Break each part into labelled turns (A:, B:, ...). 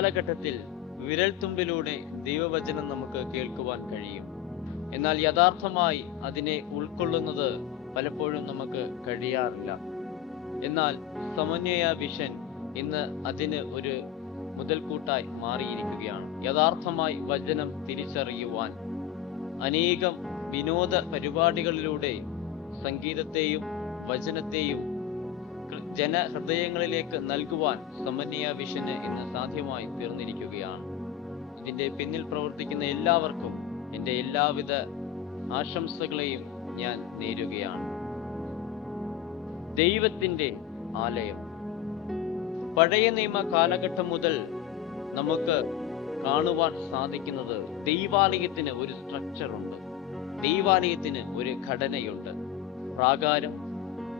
A: കാലഘട്ടത്തിൽ വിരൽത്തുമ്പിലൂടെ ദൈവവചനം നമുക്ക് കേൾക്കുവാൻ കഴിയും. എന്നാൽ യഥാർത്ഥമായി അതിനെ ഉൾക്കൊള്ളുന്നത് പലപ്പോഴും നമുക്ക് കഴിയാറില്ല. എന്നാൽ സമന്വയ വിഷൻ ഇന്ന് അതിന് ഒരു മുതൽക്കൂട്ടായി മാറിയിരിക്കുകയാണ്. യഥാർത്ഥമായി വചനം തിരിച്ചറിയുവാൻ അനേകം വിനോദ പരിപാടികളിലൂടെ സംഗീതത്തെയും വചനത്തെയും ജനഹൃദയങ്ങളിലേക്ക് നൽകുവാൻ സമന്യ വിഷന് ഇന്ന് സാധ്യമായി തീർന്നിരിക്കുകയാണ്. ഇതിന്റെ പിന്നിൽ പ്രവർത്തിക്കുന്ന എല്ലാവർക്കും എന്റെ എല്ലാവിധ ആശംസകളെയും ഞാൻ നേരുകയാണ്. ദൈവത്തിന്റെ ആലയം. പഴയ നിയമ കാലഘട്ടം മുതൽ നമുക്ക് കാണുവാൻ സാധിക്കുന്നത് ദൈവാലയത്തിന് ഒരു സ്ട്രക്ചർ ഉണ്ട്. ദൈവാലയത്തിന് ഒരു ഘടനയുണ്ട്. പ്രാകാരം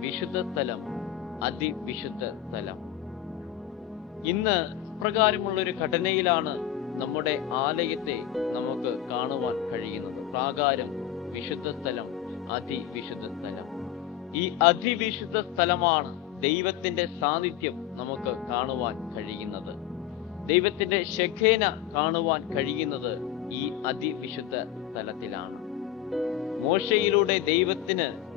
A: വിശുദ്ധ സ്ഥലം അതിവിശുദ്ധ സ്ഥലം. ഇന്ന് പ്രകാരമുള്ള ഒരു ഘടനയിലാണ് നമ്മുടെ ആലയത്തെ നമുക്ക് കാണുവാൻ കഴിയുന്നത്. പ്രാകാരം വിശുദ്ധ സ്ഥലം അതിവിശുദ്ധ സ്ഥലം. ഈ അതിവിശുദ്ധ സ്ഥലമാണ് ദൈവത്തിന്റെ സാന്നിധ്യം നമുക്ക് കാണുവാൻ കഴിയുന്നത്. ദൈവത്തിന്റെ ശഖേന കാണുവാൻ കഴിയുന്നത് ഈ അതിവിശുദ്ധ സ്ഥലത്തിലാണ്. മോശയിലൂടെ ദൈവത്തിന്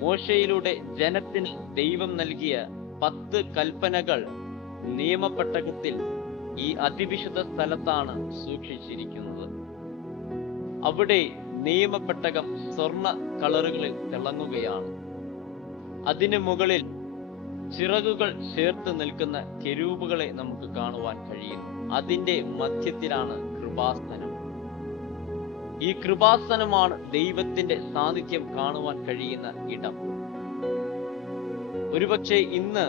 A: മോശയിലൂടെ ജനത്തിന് ദൈവം നൽകിയ പത്ത് കൽപ്പനകൾ നിയമപ്പെട്ടകത്തിൽ ഈ അതിവിശുദ്ധ സ്ഥലത്താണ് സൂക്ഷിച്ചിരിക്കുന്നത്. അവിടെ നിയമപ്പെട്ടകം സ്വർണ കളറുകളിൽ തിളങ്ങുകയാണ്. അതിനു മുകളിൽ ചിറകുകൾ ചേർത്ത് നിൽക്കുന്ന കെരൂപുകളെ നമുക്ക് കാണുവാൻ കഴിയും. അതിന്റെ മധ്യത്തിലാണ് കൃപാസനം. ഈ കൃപാസനമാണ് ദൈവത്തിന്റെ സാന്നിധ്യം കാണുവാൻ കഴിയുന്ന ഇടം. ഒരുപക്ഷെ ഇന്ന്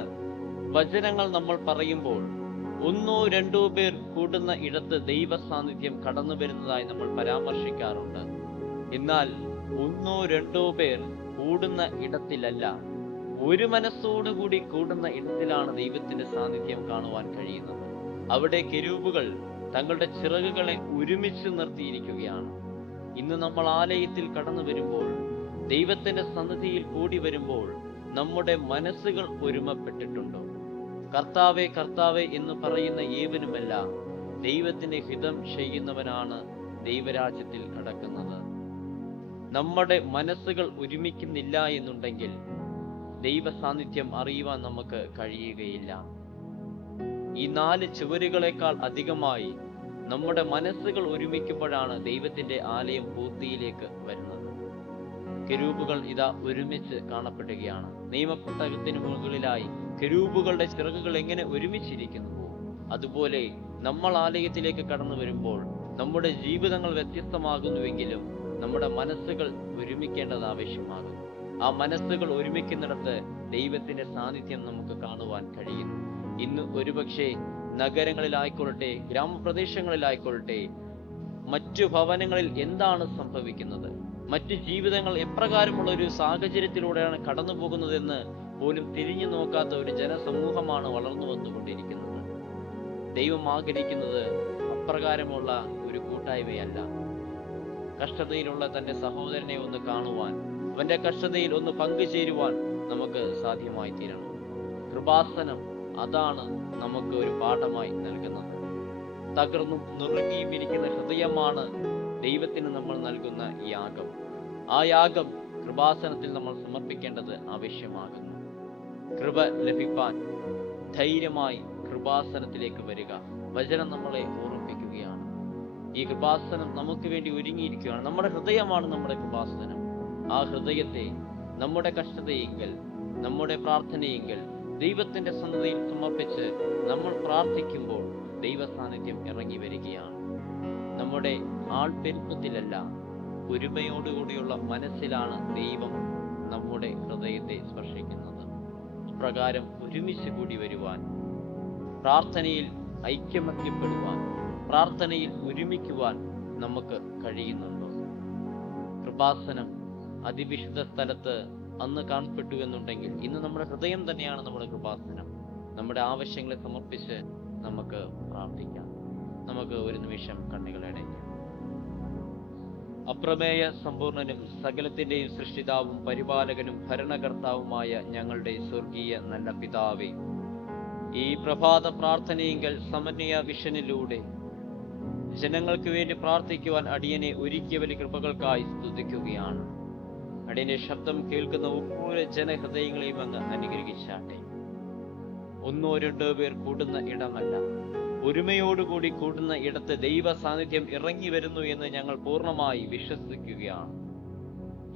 A: വചനങ്ങൾ നമ്മൾ പറയുമ്പോൾ ഒന്നോ രണ്ടോ പേർ കൂടുന്ന ഇടത്ത് ദൈവ സാന്നിധ്യം കടന്നു വരുന്നതായി നമ്മൾ പരാമർശിക്കാറുണ്ട്. എന്നാൽ ഒന്നോ രണ്ടോ പേർ കൂടുന്ന ഇടത്തിലല്ല ഒരു മനസ്സോടുകൂടി കൂടുന്ന ഇടത്തിലാണ് ദൈവത്തിന്റെ സാന്നിധ്യം കാണുവാൻ കഴിയുന്നത്. അവിടെ കെരൂപുകൾ തങ്ങളുടെ ചിറകുകളെ ഒരുമിച്ച് നിർത്തിയിരിക്കുകയാണ്. ഇന്ന് നമ്മൾ ആലയത്തിൽ കടന്നു വരുമ്പോൾ ദൈവത്തിന്റെ സന്നിധിയിൽ കൂടി വരുമ്പോൾ നമ്മുടെ മനസ്സുകൾ ഒരുമപ്പെട്ടിട്ടുണ്ടോ? കർത്താവെ കർത്താവെ എന്ന് പറയുന്ന ഏവനുമല്ല ദൈവത്തിന്റെ ഹിതം ചെയ്യുന്നവനാണ് ദൈവരാജ്യത്തിൽ കടക്കുന്നത് നമ്മുടെ മനസ്സുകൾ ഒരുമിക്കുന്നില്ല എന്നുണ്ടെങ്കിൽ ദൈവ സാന്നിധ്യം അറിയുവാൻ നമുക്ക് കഴിയുകയില്ല. ഈ നാല് ചുവരുകളെക്കാൾ അധികമായി നമ്മുടെ മനസ്സുകൾ ഒരുമിക്കുമ്പോഴാണ് ദൈവത്തിന്റെ ആലയം പൂർത്തിയിലേക്ക് വരുന്നത്. കെരൂബുകൾ ഇതാ ഒരുമിച്ച് കാണപ്പെടുകയാണ്. നിയമപുസ്തകത്തിന് മുകളിലായി കെരൂബുകളുടെ ചിറകുകൾ എങ്ങനെ ഒരുമിച്ചിരിക്കുന്നുവോ അതുപോലെ നമ്മൾ ആലയത്തിലേക്ക് കടന്നു വരുമ്പോൾ നമ്മുടെ ജീവിതങ്ങൾ വ്യത്യസ്തമാകുന്നുവെങ്കിലും നമ്മുടെ മനസ്സുകൾ ഒരുമിക്കേണ്ടത് ആവശ്യമാകുന്നു. ആ മനസ്സുകൾ ഒരുമിക്കുന്നിടത്ത് ദൈവത്തിന്റെ സാന്നിധ്യം നമുക്ക് കാണുവാൻ കഴിയുന്നു. ഇന്ന് ഒരുപക്ഷെ നഗരങ്ങളിലായിക്കൊള്ളട്ടെ ഗ്രാമപ്രദേശങ്ങളിലായിക്കൊള്ളട്ടെ മറ്റു ഭവനങ്ങളിൽ എന്താണ് സംഭവിക്കുന്നത്? മറ്റു ജീവിതങ്ങൾ എപ്രകാരമുള്ള ഒരു സാഹചര്യത്തിലൂടെയാണ് കടന്നു പോകുന്നതെന്ന് പോലും തിരിഞ്ഞു നോക്കാത്ത ഒരു ജനസമൂഹമാണ് വളർന്നു വന്നുകൊണ്ടിരിക്കുന്നത്. ദൈവം ആഗ്രഹിക്കുന്നത് അപ്രകാരമുള്ള ഒരു കൂട്ടായ്മയല്ല. കഷ്ടതയിലുള്ള തന്റെ സഹോദരനെ ഒന്ന് കാണുവാൻ അവന്റെ കഷ്ടതയിൽ ഒന്ന് പങ്കുചേരുവാൻ നമുക്ക് സാധ്യമായി തീരണം കൃപാസനം അതാണ് നമുക്ക് ഒരു പാഠമായി നൽകുന്നത്. തകർന്നും നുറുങ്ങിയും ഇരിക്കുന്ന ഹൃദയമാണ് ദൈവത്തിന് നമ്മൾ നൽകുന്ന യാഗം. ആ യാഗം കൃപാസനത്തിൽ നമ്മൾ സമർപ്പിക്കേണ്ടത് ആവശ്യമാകുന്നു. കൃപ ലഭിപ്പാൻ ധൈര്യമായി കൃപാസനത്തിലേക്ക് വരിക. വചനം നമ്മളെ ഓർമ്മിപ്പിക്കുകയാണ്. ഈ കൃപാസനം നമുക്ക് വേണ്ടി ഒരുങ്ങിയിരിക്കുകയാണ്. നമ്മുടെ ഹൃദയമാണ് നമ്മുടെ കൃപാസനം. ആ ഹൃദയത്തെ നമ്മുടെ കഷ്ടതയെങ്കിൽ നമ്മുടെ പ്രാർത്ഥനയെങ്കിൽ ദൈവത്തിന്റെ സന്നദ്ധയിൽ സമർപ്പിച്ച് നമ്മൾ പ്രാർത്ഥിക്കുമ്പോൾ ദൈവസാന്നിധ്യം ഇറങ്ങി വരികയാണ്. നമ്മുടെ ആൾപ്പെരുപ്പത്തിലല്ല ഒരുമയോടുകൂടിയുള്ള മനസ്സിലാണ് ദൈവം നമ്മുടെ ഹൃദയത്തെ സ്പർശിക്കുന്നത്. ഇപ്രകാരം ഒരുമിച്ച് കൂടി വരുവാൻ പ്രാർത്ഥനയിൽ ഐക്യമത്യപ്പെടുവാൻ പ്രാർത്ഥനയിൽ ഒരുമിക്കുവാൻ നമുക്ക് കഴിയുന്നുണ്ടോ? കൃപാസനം അതിവിശുദ്ധ സ്ഥലത്ത് അന്ന് കാണപ്പെട്ടു എന്നുണ്ടെങ്കിൽ ഇന്ന് നമ്മുടെ ഹൃദയം തന്നെയാണ് നമ്മുടെ കൃപാസനം. നമ്മുടെ ആവശ്യങ്ങളെ സമർപ്പിച്ച് നമുക്ക് പ്രാർത്ഥിക്കാം. നമുക്ക് ഒരു നിമിഷം കണ്ണുകളടയ്ക്കാം അപ്രമേയ സമ്പൂർണനും സകലത്തിന്റെയും സൃഷ്ടിതാവും പരിപാലകനും ഭരണകർത്താവുമായ ഞങ്ങളുടെ സ്വർഗീയ നല്ല പിതാവേ ഈ പ്രഭാത പ്രാർത്ഥനയെങ്കിൽ സമന്വയ വിഷനിലൂടെ ജനങ്ങൾക്ക് വേണ്ടി പ്രാർത്ഥിക്കുവാൻ അടിയനെ ഒരുക്കിയ വലിയ കൃപകൾക്കായി സ്തുതിക്കുകയാണ്. അടിയന്റെ ശബ്ദം കേൾക്കുന്ന ഓരോ ജനഹൃദയങ്ങളെയും അങ്ങ് അനുഗ്രഹിച്ചാട്ടെ. ഒന്നോ രണ്ടോ പേർ കൂടുന്ന ഇടമല്ല. ഒരുമയോടുകൂടി കൂടുന്ന ഇടത്ത് ദൈവ സാന്നിധ്യം ഇറങ്ങി വരുന്നു എന്ന് ഞങ്ങൾ പൂർണമായി വിശ്വസിക്കുകയാണ്.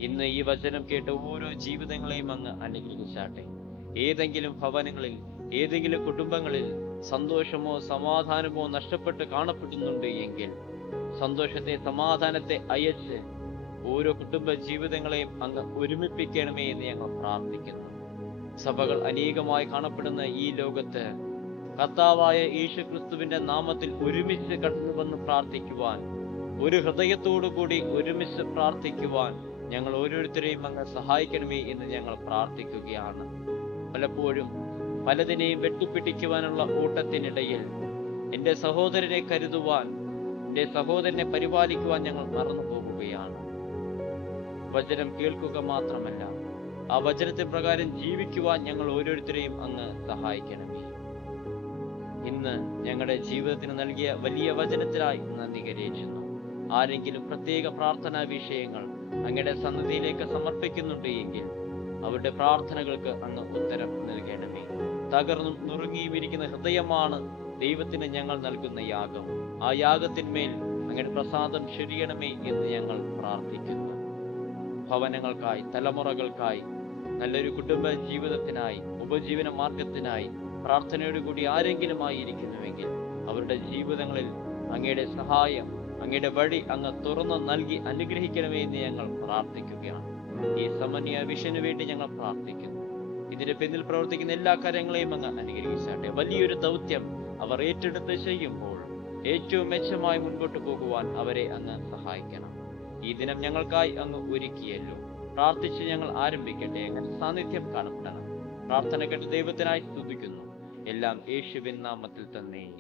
A: ഇന്ന് ഈ വചനം കേട്ട് ഓരോ ജീവിതങ്ങളെയും അങ്ങ് അനുഗ്രഹിച്ചാട്ടെ. ഏതെങ്കിലും ഭവനങ്ങളിൽ ഏതെങ്കിലും കുടുംബങ്ങളിൽ സന്തോഷമോ സമാധാനമോ നഷ്ടപ്പെട്ട് കാണപ്പെടുന്നുണ്ട് എങ്കിൽ സന്തോഷത്തെ സമാധാനത്തെ അയച്ച് ഓരോ കുടുംബ ജീവിതങ്ങളെയും അങ്ങ് ഒരുമിപ്പിക്കണമേ എന്ന് ഞങ്ങൾ പ്രാർത്ഥിക്കുന്നു. സഭകൾ അനേകമായി കാണപ്പെടുന്ന ഈ ലോകത്ത് കർത്താവായ യേശു ക്രിസ്തുവിന്റെ നാമത്തിൽ ഒരുമിച്ച് കടന്നുവന്ന് പ്രാർത്ഥിക്കുവാൻ ഒരു ഹൃദയത്തോടു കൂടി ഒരുമിച്ച് പ്രാർത്ഥിക്കുവാൻ ഞങ്ങൾ ഓരോരുത്തരെയും അങ്ങ് സഹായിക്കണമേ എന്ന് ഞങ്ങൾ പ്രാർത്ഥിക്കുകയാണ്. പലപ്പോഴും പലതിനെയും വെട്ടിപ്പിടിക്കുവാനുള്ള ഓട്ടത്തിനിടയിൽ എന്റെ സഹോദരനെ കരുതുവാൻ എന്റെ സഹോദരനെ പരിപാലിക്കുവാൻ ഞങ്ങൾ മറന്നു പോകുകയാണ് വചനം കേൾക്കുക മാത്രമല്ല ആ വചനത്തെ പ്രകാരം ജീവിക്കുവാൻ ഞങ്ങൾ ഓരോരുത്തരെയും അങ്ങ് സഹായിക്കണമേ. ഇന്ന് ഞങ്ങളുടെ ജീവിതത്തിന് നൽകിയ വലിയ വചനത്തിനായി നന്ദി കരയിച്ചുന്നു ആരെങ്കിലും പ്രത്യേക പ്രാർത്ഥനാ വിഷയങ്ങൾ അങ്ങയുടെ സന്നദ്ധിയിലേക്ക് സമർപ്പിക്കുന്നുണ്ട് എങ്കിൽ അവരുടെ പ്രാർത്ഥനകൾക്ക് അങ്ങ് ഉത്തരം നൽകണമേ. തകർന്നും നുറുങ്ങിയുമിരിക്കുന്ന ഹൃദയമാണ് ദൈവത്തിന് ഞങ്ങൾ നൽകുന്ന യാഗം. ആ യാഗത്തിന്മേൽ അങ്ങയുടെ പ്രസാദം ശരിയണമേ എന്ന് ഞങ്ങൾ പ്രാർത്ഥിക്കുന്നു. ഭവനങ്ങൾക്കായി തലമുറകൾക്കായി നല്ലൊരു കുടുംബ ജീവിതത്തിനായി ഉപജീവന മാർഗത്തിനായി പ്രാർത്ഥനയോടുകൂടി ആരെങ്കിലും ആയിരിക്കുന്നുവെങ്കിൽ അവരുടെ ജീവിതങ്ങളിൽ അങ്ങയുടെ സഹായം അങ്ങയുടെ വഴി അങ്ങ് തുറന്നു നൽകി അനുഗ്രഹിക്കണമേ എന്ന് ഞങ്ങൾ പ്രാർത്ഥിക്കുകയാണ്. ഈ സമന്വയ വിഷന് വേണ്ടി ഞങ്ങൾ പ്രാർത്ഥിക്കുന്നു. ഇതിന്റെ പിന്നിൽ പ്രവർത്തിക്കുന്ന എല്ലാ കാര്യങ്ങളെയും അങ്ങ് അനുഗ്രഹിച്ചാട്ടെ. വലിയൊരു ദൗത്യം അവർ ഏറ്റെടുത്ത് ചെയ്യുമ്പോൾ ഏറ്റവും മെച്ചമായി മുൻപോട്ട് പോകുവാൻ അവരെ അങ്ങ് സഹായിക്കണം. ഈ ദിനം ഞങ്ങൾക്കായി അങ്ങ് ഒരുക്കിയല്ലോ. പ്രാർത്ഥിച്ച് ഞങ്ങൾ ആരംഭിക്കട്ടെ അങ്ങനെ സാന്നിധ്യം കാണപ്പെടണം. പ്രാർത്ഥന കേട്ട് ദൈവത്തിനായി സ്തുതിക്കുന്നു. എല്ലാം യേശുവിൻ നാമത്തിൽ തന്നെ.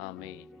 A: ആമേൻ.